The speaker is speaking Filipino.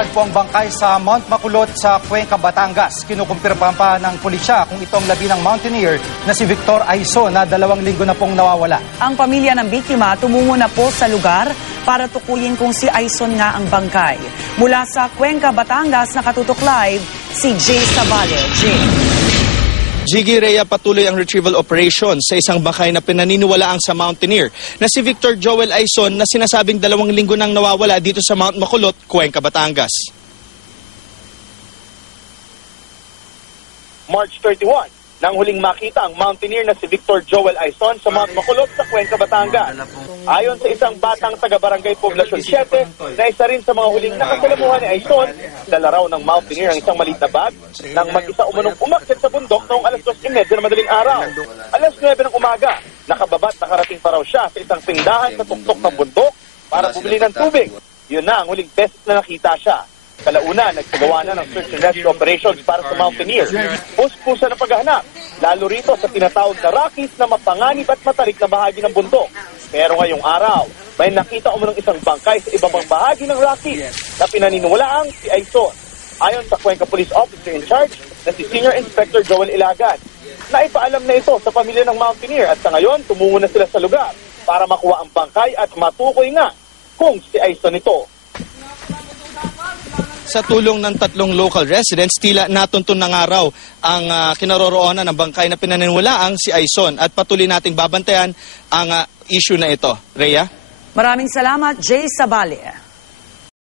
Natagpo ang bangkay sa Mount Makulot sa Cuenca, Batangas. Kinukumpirma pa ng pulisya kung ito ang labi ng mountaineer na si Victor Aison na 2 linggo na pong nawawala. Ang pamilya ng biktima tumungo na po sa lugar para tukuyin kung si Aison nga ang bangkay. Mula sa Cuenca, Batangas, nakatutok live si Jay Sabale. Jay. Jiggy, Rhea, patuloy ang retrieval operation sa isang bangkay na pinaniniwalaang sa mountaineer na si Victor Joel Aison na sinasabing 2 linggo nang nawawala dito sa Mount Makulot, Cuenca, Batangas. March 31, nang huling makita ang mountaineer na si Victor Joel Aison sa Mount Makulot sa Cuenca, Batangas. Ayon sa isang batang taga-barangay Poblacion 7 na isa rin sa mga huling nakasalamuhan ni Aison, dala raw ng mountaineer ang isang maliit na bag nang mag-isa umunong umakyat sa bundok noong alas 2:30 na madaling araw. Alas 9 ng umaga, nakababat nakarating pa raw siya sa isang tindahan sa tuktok ng bundok para bumili ng tubig. Yun na ang huling beses na nakita siya. Kalauna, nagsagawa na ng search and rescue operations para sa mountaineer. Puspusa ng paghahanap, lalo rito sa tinatawag na Rockies na mapanganib at matarik na bahagi ng bundok. Pero ngayong araw, may nakita umunong isang bangkay sa ibang bahagi ng Rockies na pinaniniwalaang si Aison. Ayon sa Cuenca Police Officer in charge na si Senior Inspector Joel Ilagan. Naipaalam na ito sa pamilya ng mountaineer at sa ngayon, tumungo na sila sa lugar para makuha ang bangkay at matukoy nga kung si Aison ito. Sa tulong ng 3 local residents, tila natuntun na nga raw ang kinaroroonan ng bangkay na pinaniniwalaang si Aison at patuloy nating babantayan ang issue na ito. Rhea? Maraming salamat, Jay Sabale.